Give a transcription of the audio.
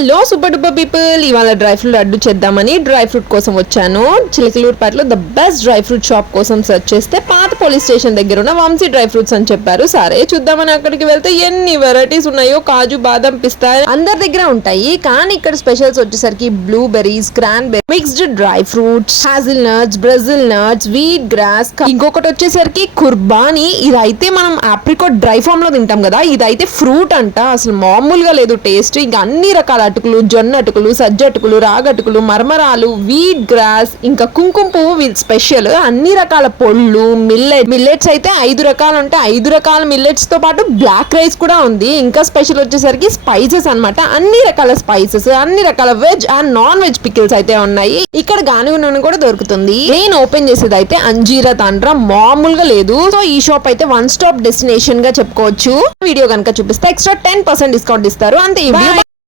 Hello super duper people, ఇవాళ dry fruit laddu చేద్దామని dry fruit కోసం వచ్చాను. చిలకలూరుపేటలో the best dry fruit shop కోసం సెర్చ్ చేస్తే పాత పోలీస్ స్టేషన్ దగ్గర ఉన్న వంశీ డ్రై ఫ్రూట్స్ అని చెప్పారు. సరే చూద్దామని అక్కడికి వెళ్తే ఎన్ని వెరైటీస్ ఉన్నాయో, కాజు, బాదం, పిస్తా అందరి దగ్గర ఉంటాయి. కానీ ఇక్కడ స్పెషల్స్ వచ్చేసరికి blueberries, cranberry, mixed dry fruits, hazel nuts, Brazil nuts, wheat grass, ఇంకొకటి వచ్చేసరికి కుర్బానీ. ఇదైతే మనం ఆప్రికాట్ డ్రై ఫామ్ లో తింటాం కదా, ఇదైతే ఫ్రూట్ అంట. అసలు మామూలుగా లేదు టేస్ట్. ఇంకా అన్ని రకాల అటుకులు, జొన్న అటుకులు, సజ్జ అటుకులు, రాగటుకులు, మరమరాలు, వీట్ గ్రాస్, ఇంకా కుంకుమ పువ్వు స్పెషల్, అన్ని రకాల పొళ్ళు, మిల్లెట్స్ అయితే 5 రకాలు ఉంటాయి. 5 రకాల మిల్లెట్స్ తో పాటు బ్లాక్ రైస్ కూడా ఉంది. ఇంకా స్పెషల్ వచ్చేసరికి స్పైసెస్ అన్నమాట. అన్ని రకాల స్పైసెస్, అన్ని రకాల veg and non veg pickles అయితే ఉన్నాయి. ఇక్కడ గానుగ నూనె కూడా దొరుకుతుంది. నేను ఓపెన్ చేసేది అయితే అంజీరా తాండ్రా, మామూలుగా లేదు. సో ఈ షాప్ అయితే వన్ స్టాప్ డెస్టినేషన్ గా చెప్పుకోవచ్చు. వీడియో కనుక చూపిస్తే ఎక్స్ట్రా 10% డిస్కౌంట్ ఇస్తారు. అంతే.